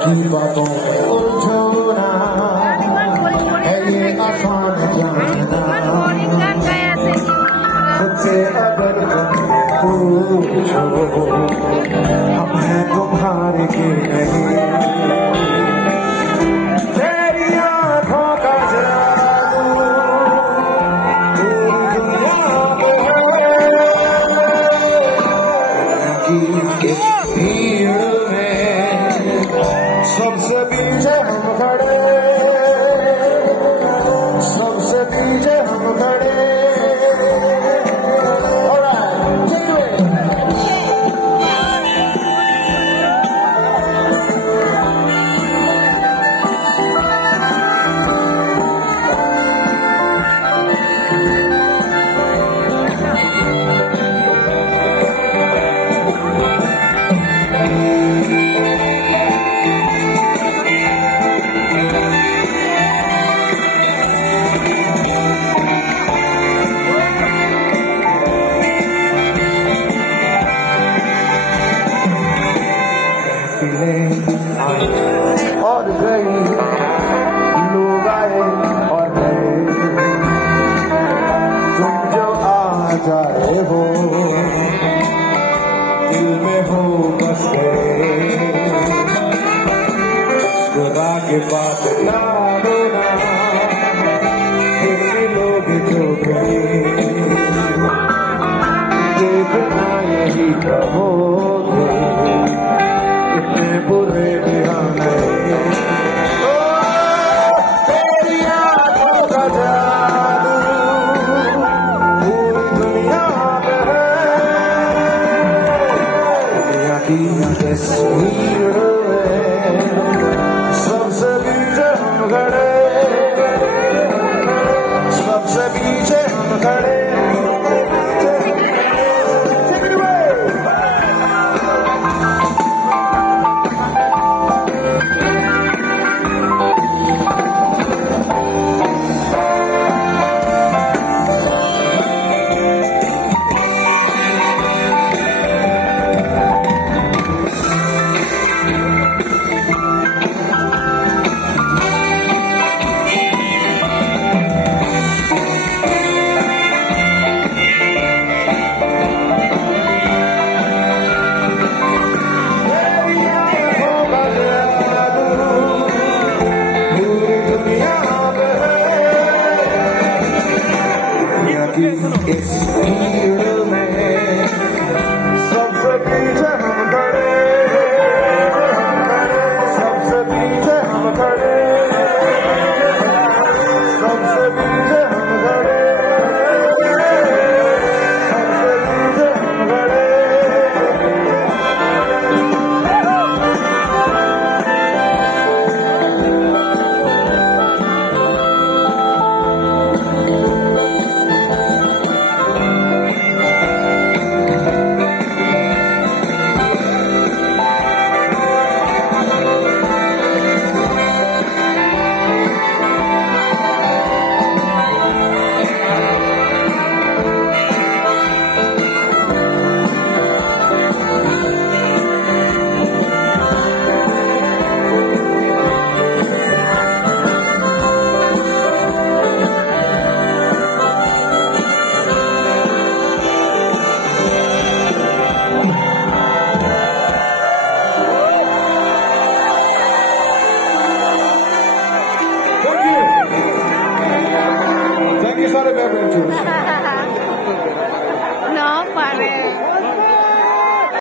की बातों में उलझोना है ये आसान जानना। खुद से अगर तुम पूछो हम हैं तुम्हारे के नहीं। तेरी आँखों का जादू पूरी दुनिया की भीड़ में सबसे पीछे हम खड़े, सबसे पीछे हम खड़े। और गई लोग आए और गए, तुम जो आ जाए हो दिल में हो बस गए। खुदा के बात ना रोना फिर भी लोग जो गए, देखना यही कहोगे इतने बुरे तेरी आँखों का जादू पूरी दुनिया में है। दुनिया की तस्वीर में सबसे पीछे हम खड़े, सबसे पीछे हम खड़े। इस भीड़ में सबसे पीछे हम खड़े, सबसे पीछे हम खड़े, सबसे पीछे हम खड़े, सबसे पीछे हम खड़े। Thank you for the beverage.